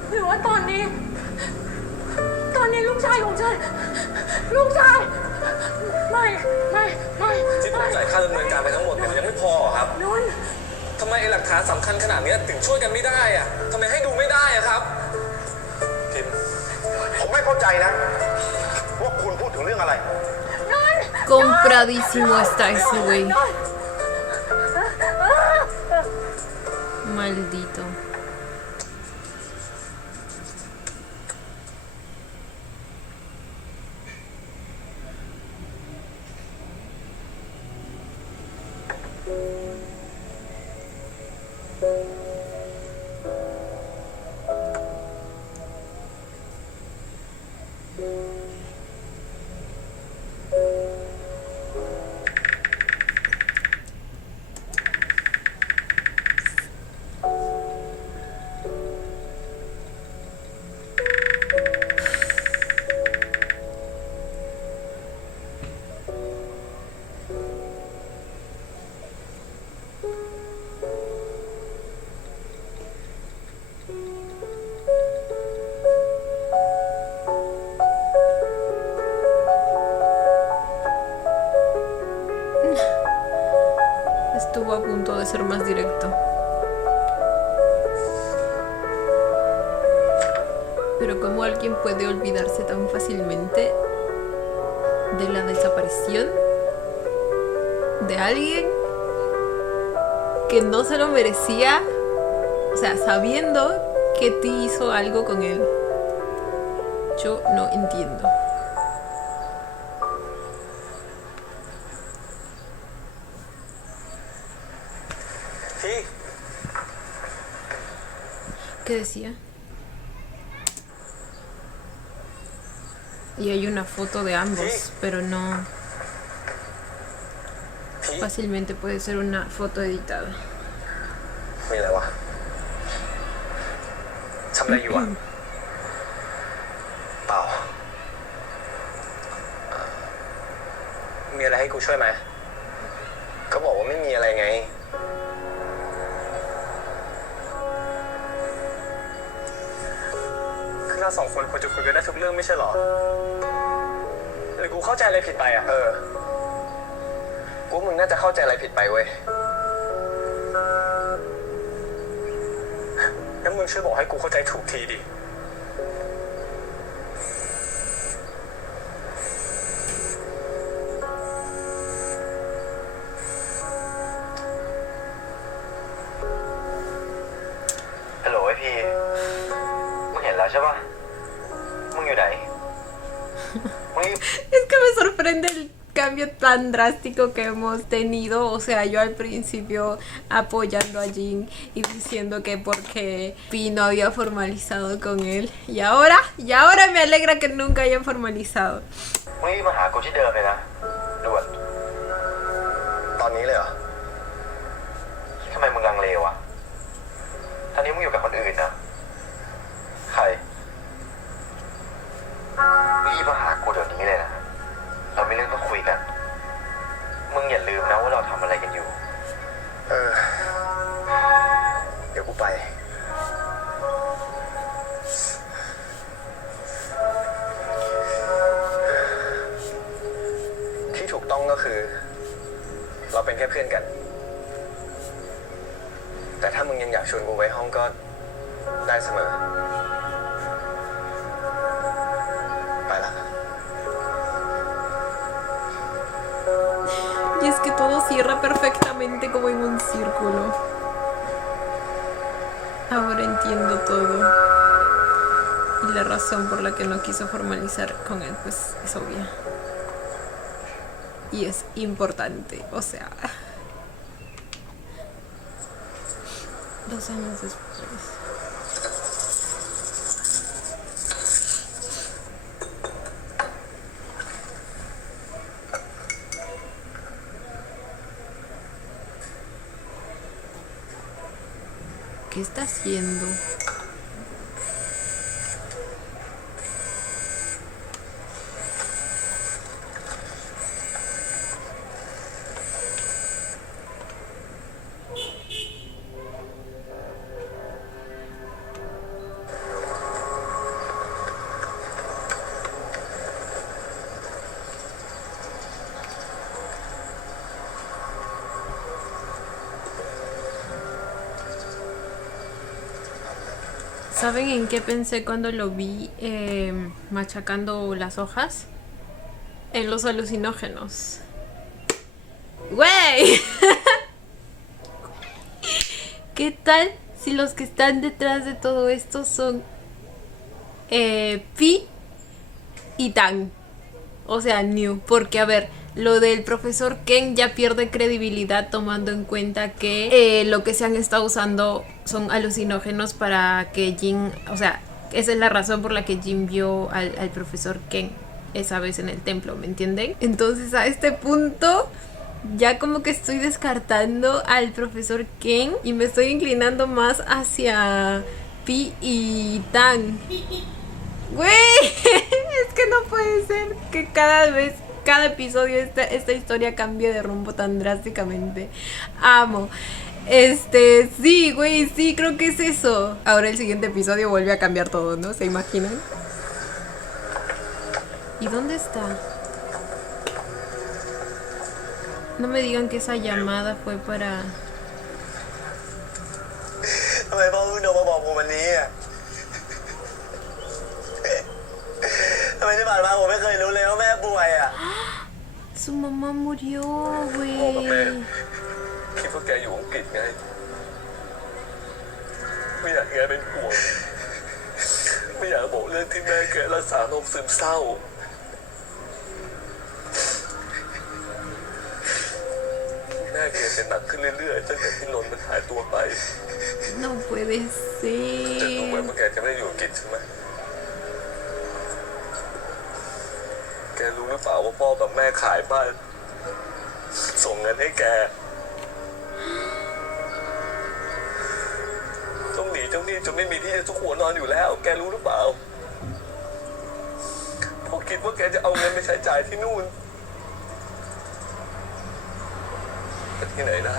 หรือว่าตอนนี้ลูกชายของฉัน ลูกชาย ไม่ ที่ผมจ่ายค่าดำเนินการไปทั้งหมดเนี่ยมันยังไม่พอเหรอครับ นนท์ ทำไมไอ้หลักฐานสำคัญขนาดเนี้ยถึงช่วยกันไม่ได้อะทำไมให้ดูไม่ได้อะครับพิมพ์ ผมไม่เข้าใจนะว่าคุณพูดถึงเรื่องอะไร นนท์ Compradísimo está ese güey. นนท์ Maldito. Estuvo a punto de ser más directo. Pero ¿cómo alguien puede olvidarse tan fácilmente de la desaparición de alguien que no se lo merecía? O sea, sabiendo que te hizo algo con él. Yo no entiendo. Sí. ¿Qué decía? Y hay una foto de ambos, Sí. pero no. พี่ Fácilmente puede ser una foto editada. มีอะไรวะ ทำอะไรอยู่อะ เปล่า มีอะไรให้กูช่วยไหม ก็บอกว่าไม่มีอะไรไง คือเรา2 คนควรจะคุยกันได้ทุกเรื่องไม่ใช่เหรอหรือกูเข้าใจอะไรผิดไปอะ กูว่ามึงน่าจะเข้าใจอะไรผิดไปเว้ย งั้นมึงช่วยบอกให้กูเข้าใจถูกทีดิ ฮัลโหลไอพี่ มึงเห็นแล้วใช่ปะมึงอยู่ไหน มึง Es que me sorprende el cambio tan drástico que hemos tenido. O sea, yo al principio apoyando a Jin y diciendo que porque Pi no había formalizado con él. Y ahora me alegra que nunca hayan formalizado. มึงรีบมาหากูที่เดิมเลยนะด่วนตอนนี้เลยเหรอทำไมมึงลังเลวะตอนนี้มึงอยู่กับคนอื่นนะ ใครรีบมาหากูเดี๋ยวนี้เลยนะ เราไม่เรื่องต้องคุยกัน มึงอย่าลืมนะว่าเราทำอะไรกันอยู่ เดี๋ยวกูไป พ ต้องก็คือ เราเป็นแค่เพื่อนกัน แต่ถ้ามึงยังอยากชวนกูไว้ห้องก็ได้เสมอ ไปละ Y es que todo cierra perfectamente como en un círculo. Ahora entiendo todo. Y la razón por la que no quiso formalizar con él, pues es obvia. Y es importante, o sea... 2 años después. ¿Qué está haciendo? ¿Saben en qué pensé cuando lo vi machacando las hojas? En los alucinógenos. ¡Güey! ¿Qué tal si los que están detrás de todo esto son Pi y Tan? O sea, New. Porque, a ver, lo del profesor Ken ya pierde credibilidad tomando en cuenta que lo que se han estado usando son alucinógenos para que Jin... O sea, esa es la razón por la que Jin vio al profesor Ken esa vez en el templo, ¿me entienden? Entonces a este punto ya como que estoy descartando al profesor Ken y me estoy inclinando más hacia Pi y Tan. Güey, es que no puede ser que cada episodio esta historia cambie de rumbo tan drásticamente. Amo. Sí, güey, sí, creo que es eso. Ahora el siguiente episodio vuelve a cambiar todo, ¿no? ¿Se imaginan? ¿Y dónde está? No me digan que esa llamada fue para... ทำไมพ่อเพิ่งโทรมาบอกผมวันนี้อ่ะ ทำไมที่ผ่านมาผมไม่เคยรู้เลยว่าแม่ป่วยอ่ะ Su mamá murió, พ่อกับแม่ güey. คิดว่าแกอยู่อังกฤษไง ไม่อยากให้แกเป็นห่วง ไม่อยากบอกเรื่องที่แม่แกรักษาโรคซึมเศร้า แม่แกเป็นหนักขึ้นเรื่อยๆตั้งแต่ที่นนท์มันหายตัวไป No puede จะรู้ไหม ser. ว่าแกจะไม่ได้อยู่อังกฤษใช่ไหม แกรู้หรือเปล่าว่าพ่อกับแม่ขายบ้านส่งเงินให้แก ต้องหนีเจ้าหนี้จนไม่มีที่จะซุกหัวนอนอยู่แล้ว แกรู้หรือเปล่า พ่อคิดว่าแกจะเอาเงินไปใช้จ่ายที่นู่นแต่ที่ไหนได้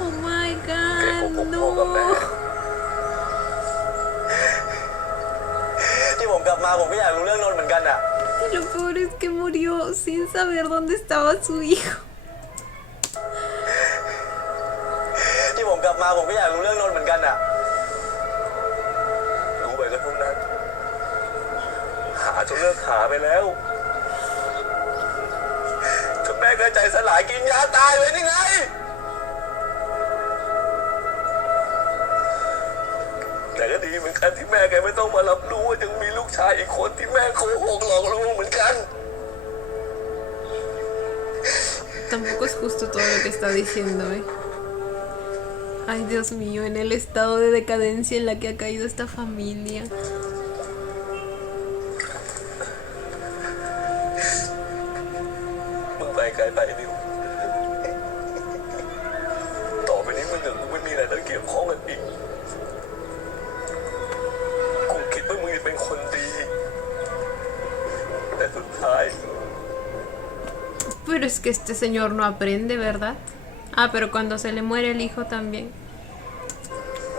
Oh my แกโก god, หกพ่อกับแม่ no. ที่ผมกลับมาผมก็อยากรู้เรื่องนนท์เหมือนกันอ่ะ Y lo peor es que murió sin saber dónde estaba su hijo. ที่ผมกลับมาผมก็อยากรู้เรื่องนนท์เหมือนกันอ่ะ รู้ไปก็เท่านั้น หาจนเลิกหาไปแล้วจนแม่ก็ใจสลายกินยาตายเลยนี่ไง แต่ก็ดีเหมือนกันที่แม่แกไม่ต้องมารับรู้ว่ายังมีลูกชายอีกคนที่แม่โกหกหลอกลวงเหมือนกัน Tampoco es justo todo lo que está diciendo, ¿eh? Ay, Dios mío, en el estado de decadencia en la que ha caído esta familia. มึงไปไกลไปนิวต่อไปนี้มึงกับกูไม่มีอะไรต้องเกี่ยวข้องกันอีกกูคิดว่ามึงจะเป็นคนดี แต่สุดท้าย Pero es que este señor no aprende, ¿verdad? Ah, pero cuando se le muere el hijo también.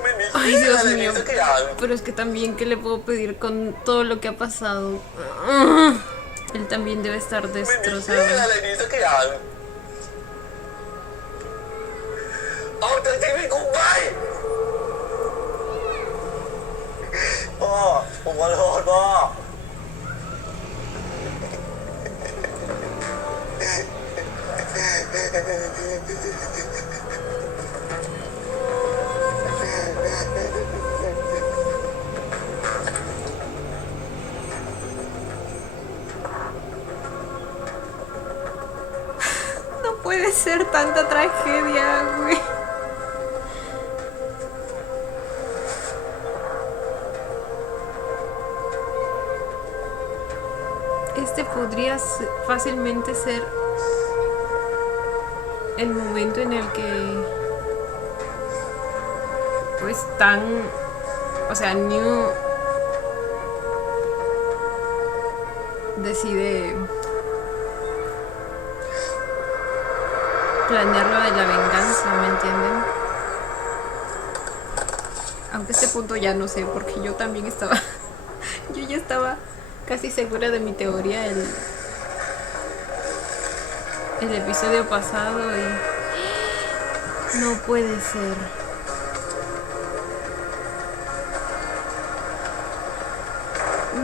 ไม่มี Ay, เหี้ย Dios อะไรเลย mío. สักอย่าง Pero es que también, ¿qué le puedo pedir con todo lo que ha pasado? Él también debe estar ไม่มี destrozado. อะไรดีสักอย่างออกจากชีวิตกูไปพ่อผมขอโทษพ่อ No puede ser tanta tragedia, güey. Este podría fácilmente ser el momento en el que pues o sea, New decide planear lo de la venganza, ¿me entienden? Aunque a este punto ya no sé, porque yo también estaba yo ya estaba casi segura de mi teoría el episodio pasado y no puede ser.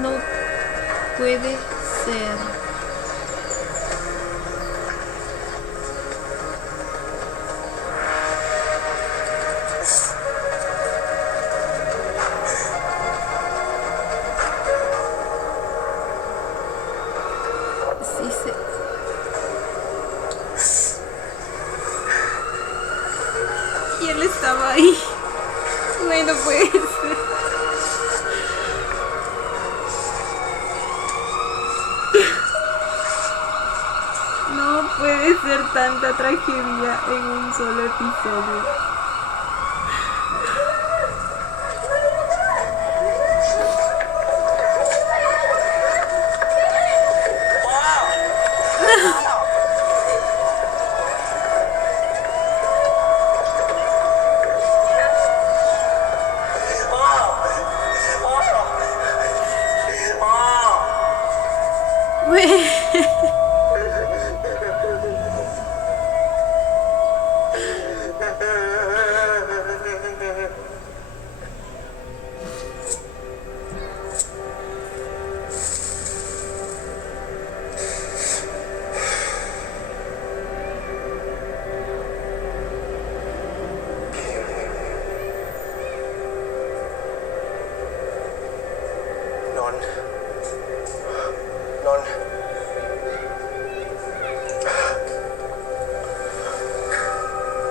No puede ser. Sí se... Y él estaba ahí. Bueno, pues. No puede ser tanta tragedia en un solo episodio. Güey.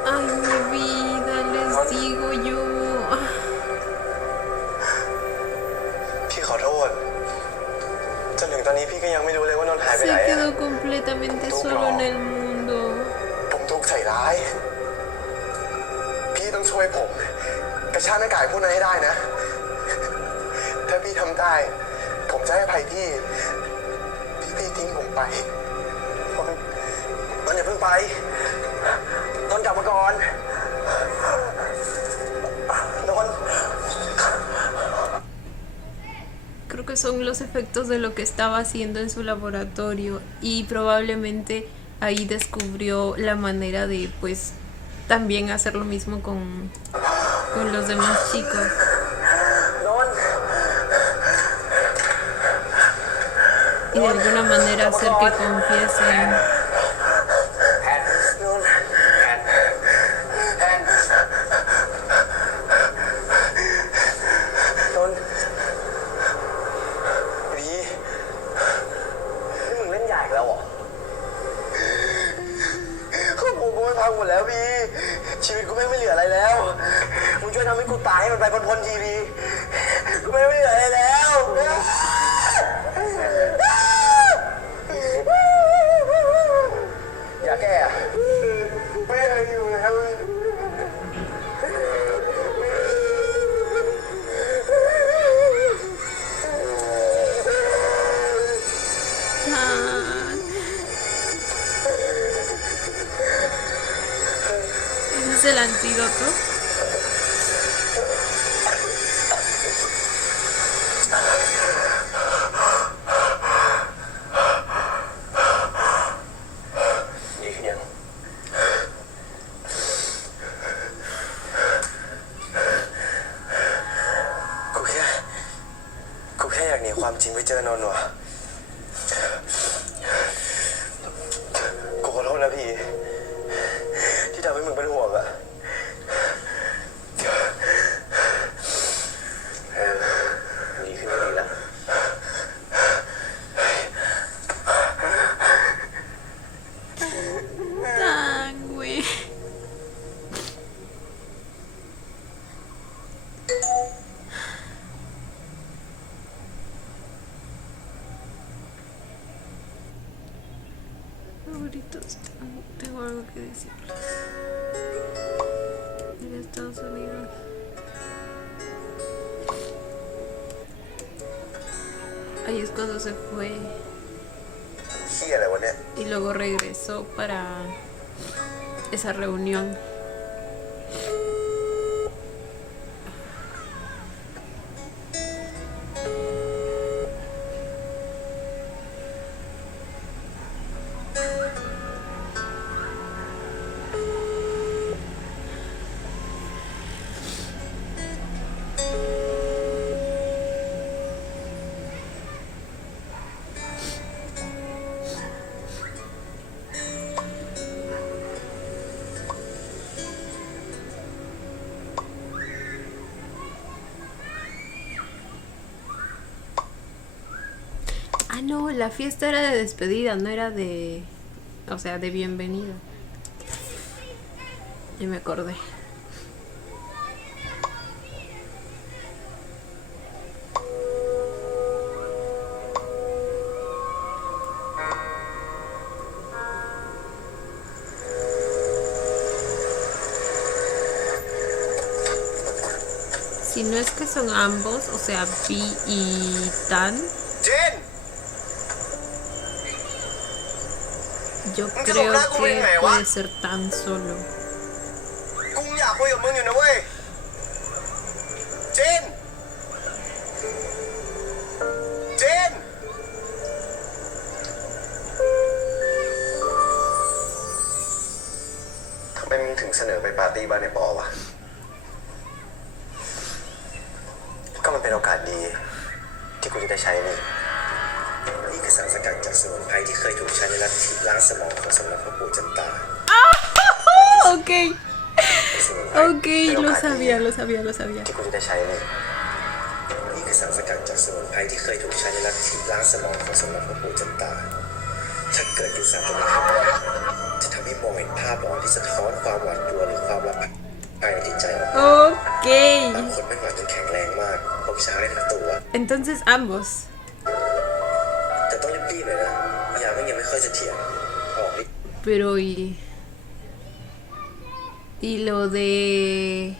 Ay, mi vida, les digo yo. พี่ขอโทษจนถึงตอนนี้พี่ก็ยังไม่รู้เลยว่านนท์หายไป Se ไหน quedó completamente solo en el mundo. ผมถูกใส่ร้าย พี่ต้องช่วยผม กระชากหน้ากากพวกนั้นให้ได้นะ ถ้าพี่ทำได้ ผมจะให้อภัยพี่ที่พี่ทิ้งผมไป นนท์อย่าเพิ่งไปนนท์กลับมาก่อนนนท์ Creo que son los efectos de lo que estaba haciendo en su laboratorio y probablemente ahí descubrió la manera de pues también hacer lo mismo con los demás chicos. นนท์ Y de alguna manera hacer que confiesen. แพนนนท์แพนนนท์บีนี่มึงเล่นใหญ่แล้วเหรอ ข้อมูลกูไม่พังหมดแล้วพี่ ชีวิตกูไม่เหลืออะไรแล้ว มึงช่วยทำให้กูตายให้มันไปพ้นๆทีดีกูไม่เหลืออะไรแล้ว อย่าแก้อะ ไม่เคยอยู่แล้ว Ese es el antídoto. จริงไปเจอนนท์ว่ะกูขอโทษนะพี่ที่ทำให้มึงเป็นห่วงอะดีขึ้นดีแล้ว Tan, güey. Favoritos, tengo algo que decirles. En Estados Unidos. Ahí es cuando se fue. เหี้ยอะไรวะเนี่ย Y luego regresó para esa reunión. Ah, no, la fiesta era de despedida, no era de... O sea, de bienvenida. Ya me acordé. Si no es que son ambos, o sea, Vi y Tan, เจน yo creo que puede ser Tan solo. กูอยากคุยกับมึงอยู่นะเว้ย เจน เจน ทำไมมึงถึงเสนอไปปาร์ตี้บ้านในปอวะ ก็มันเป็นโอกาสดีที่กูจะได้ใช้นี่ นี่คือสารสกัดจากสมุนไพรที่เคยถูกใช้ในลัทธิล้างสมองของสำนักพระปู่จันตา Ok. Ok, lo sabía, lo sabía, lo sabía. ที่กูจะได้ใช้นี่ นี่คือสารสกัดจากสมุนไพรที่เคยถูกใช้ในลัทธิล้างสมองของสำนักพระปู่จันตา ถ้าเกิดกินสารตัวนี้เข้าไปจะทำให้มองเห็นภาพหลอนที่สะท้อนความหวาดกลัวหรือความลับภายในจิตใจออกมา Ok. บางคนไม่หวาดจนแข็งแรงมากพกช้าได้ทั้งตัว Entonces ambos. แต่ต้องรีบๆเลยนะยาไม่ยังไม่ค่อยเสถียรออกฤทธิ์ Pero y lo de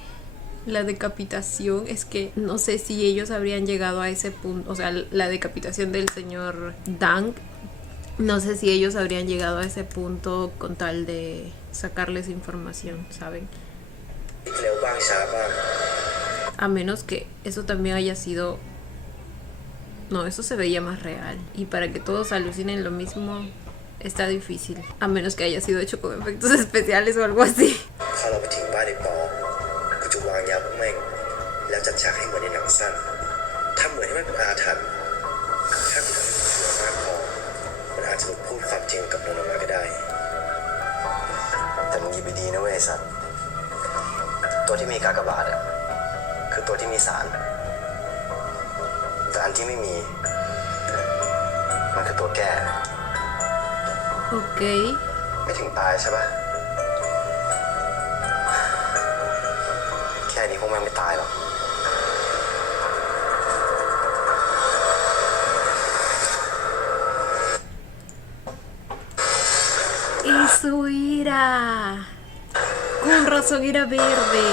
la decapitación es que no sé si ellos habrían llegado a ese punto, o sea, la decapitación del señor Dang, no sé si ellos habrían llegado a ese punto con tal de sacarles información, ¿saben? เร็วบ้างช้าบ้าง A menos que eso también haya sido... No, eso se veía más real. Y para que todos alucinen lo mismo, está difícil. A menos que haya sido hecho con efectos especiales o algo así. พอเราไปถึงบ้านในปอกูจะวางยาพวกแม่งแล้วจัดฉากให้เหมือนในหนังสั้นถ้าเหมือนให้มันเป็นอาถรรพ์ถ้ากูทำให้มันเชื่อมากพอมันอาจจะหลุดพูดความจริงกับนนท์ออกมาก็ได้ แต่มึงหยิบไปดีนะเว้ยสัตว์ตัวที่มีกากบาทอะคือตัวที่มีสารแต่อันที่ไม่มีมันคือตัวแก้ Ok. ไม่ถึงตายใช่ปะแค่นี้พวกแม่งไม่ตายหรอก Eso era. Con razón era verde.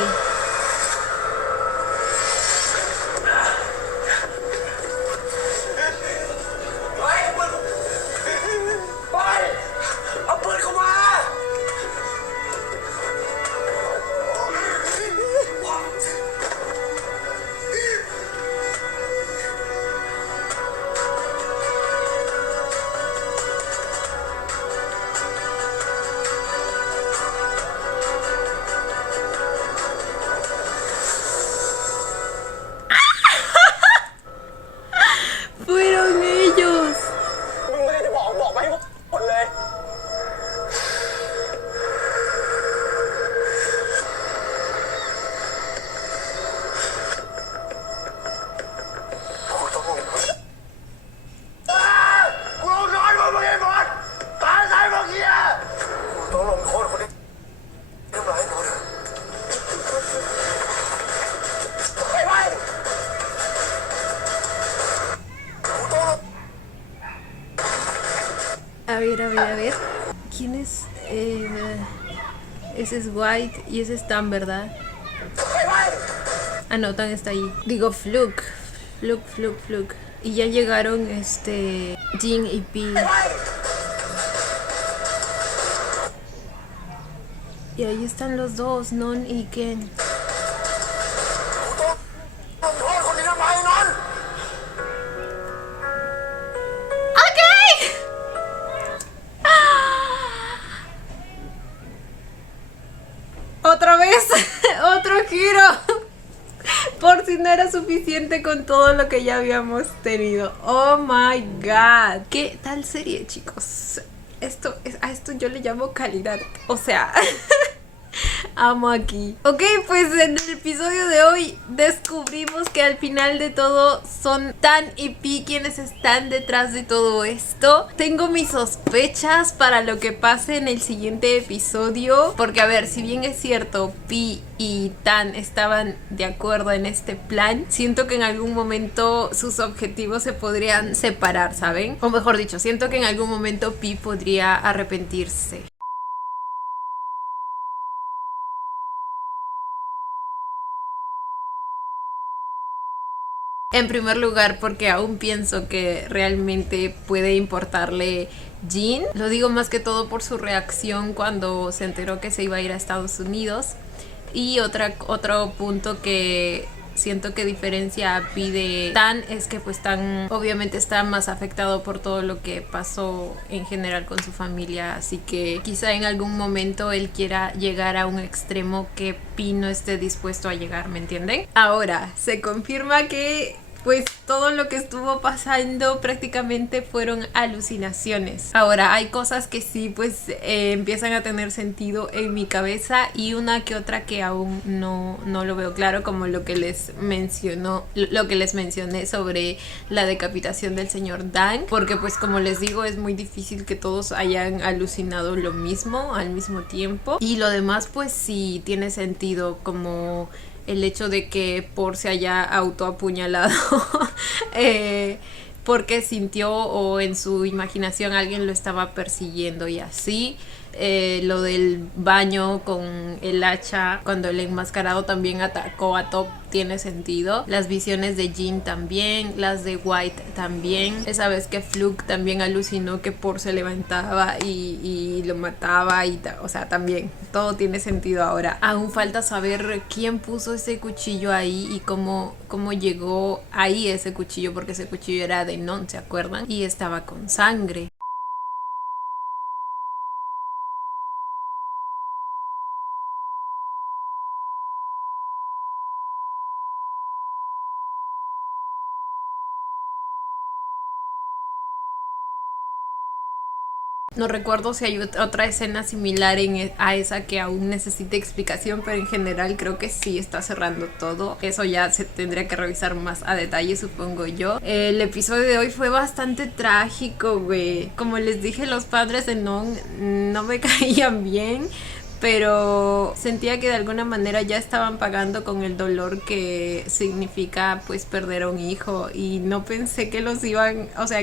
A ver. ¿Quién es? Ese es White y ese es Tan, ¿verdad? Ah, no, Tan está ahí. Digo, Fluke. Y ya llegaron Jin y Pi. Y ahí están los dos, Non y Ken. Otra vez, otro giro. Por si no era suficiente con todo lo que ya habíamos tenido. Oh my god. ¿Qué tal serie, chicos? A esto yo le llamo calidad. O sea, amo aquí. Ok, pues en el episodio de hoy descubrimos que al final de todo son Tan y Pi quienes están detrás de todo esto. Tengo mis sospechas para lo que pase en el siguiente episodio, porque a ver, si bien es cierto, Pi y Tan estaban de acuerdo en este plan, siento que en algún momento sus objetivos se podrían separar, ¿saben? O mejor dicho, siento que en algún momento Pi podría arrepentirse. En primer lugar, porque aún pienso que realmente puede importarle Jin. Lo digo más que todo por su reacción cuando se enteró que se iba a ir a Estados Unidos. Y otro punto que siento que diferencia a Pi de Tan es que pues Tan obviamente está más afectado por todo lo que pasó en general con su familia, así que quizá en algún momento él quiera llegar a un extremo que Pi no esté dispuesto a llegar, ¿me entienden? Ahora, se confirma que pues todo lo que estuvo pasando prácticamente fueron alucinaciones. Ahora, hay cosas que sí pues empiezan a tener sentido en mi cabeza y una que otra que aún no lo veo claro, como lo que les mencioné sobre la decapitación del señor Dang, porque pues como les digo, es muy difícil que todos hayan alucinado lo mismo al mismo tiempo. Y lo demás pues sí tiene sentido, como el hecho de que Por se haya autoapuñalado porque sintió o en su imaginación alguien lo estaba persiguiendo y así. Lo del baño con el hacha cuando el enmascarado también atacó a Top tiene sentido. Las visiones de Jin también, las de White también. Esa vez que Fluke también alucinó que Por se levantaba y lo mataba o sea, también todo tiene sentido ahora. Aún falta saber quién puso ese cuchillo ahí y cómo llegó ahí ese cuchillo, porque ese cuchillo era de Non, ¿se acuerdan? Y estaba con sangre. No recuerdo si hay otra escena similar a esa que aún necesite explicación, pero en general creo que sí está cerrando todo. Eso ya se tendría que revisar más a detalle, supongo yo. El episodio de hoy fue bastante trágico, güey. Como les dije, los padres de Non no me caían bien, pero sentía que de alguna manera ya estaban pagando con el dolor que significa pues perder a un hijo, y no pensé que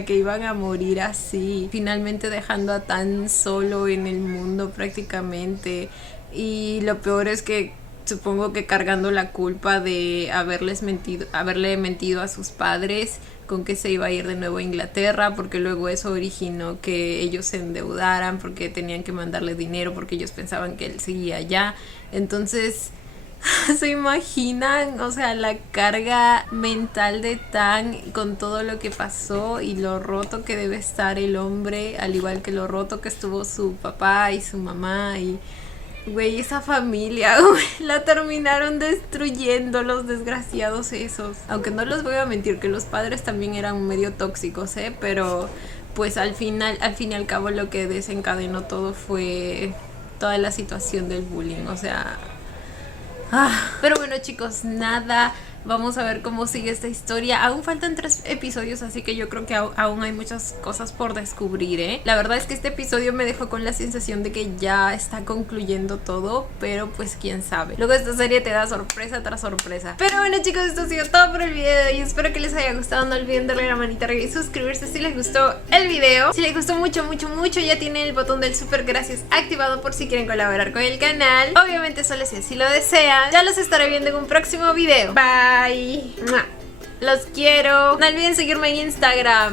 que iban a morir así, finalmente dejando a Tan solo en el mundo prácticamente. Y lo peor es que supongo que cargando la culpa de haberle mentido a sus padres con que se iba a ir de nuevo a Inglaterra, porque luego eso originó que ellos se endeudaran porque tenían que mandarle dinero porque ellos pensaban que él seguía allá. Entonces, ¿se imaginan? O sea, la carga mental de Tan con todo lo que pasó y lo roto que debe estar el hombre, al igual que lo roto que estuvo su papá y su mamá. Y güey, esa familia, güey, la terminaron destruyendo los desgraciados esos. Aunque no les voy a mentir que los padres también eran medio tóxicos, pero pues al fin y al cabo lo que desencadenó todo fue toda la situación del bullying, o sea. Pero bueno, chicos, nada Vamos a ver cómo sigue esta historia. Aún faltan 3 episodios, así que yo creo que aún hay muchas cosas por descubrir, ¿eh? La verdad es que este episodio me dejó con la sensación de que ya está concluyendo todo, pero pues quién sabe. Luego esta serie te da sorpresa tras sorpresa. Pero bueno, chicos, esto ha sido todo por el video de hoy. Espero que les haya gustado. No olviden darle la manita arriba y suscribirse si les gustó el video. Si les gustó mucho, ya tienen el botón del super gracias activado por si quieren colaborar con el canal. Obviamente solo si así lo desean. Ya los estaré viendo en un próximo video. Bye. Los quiero. No olviden seguirme en Instagram.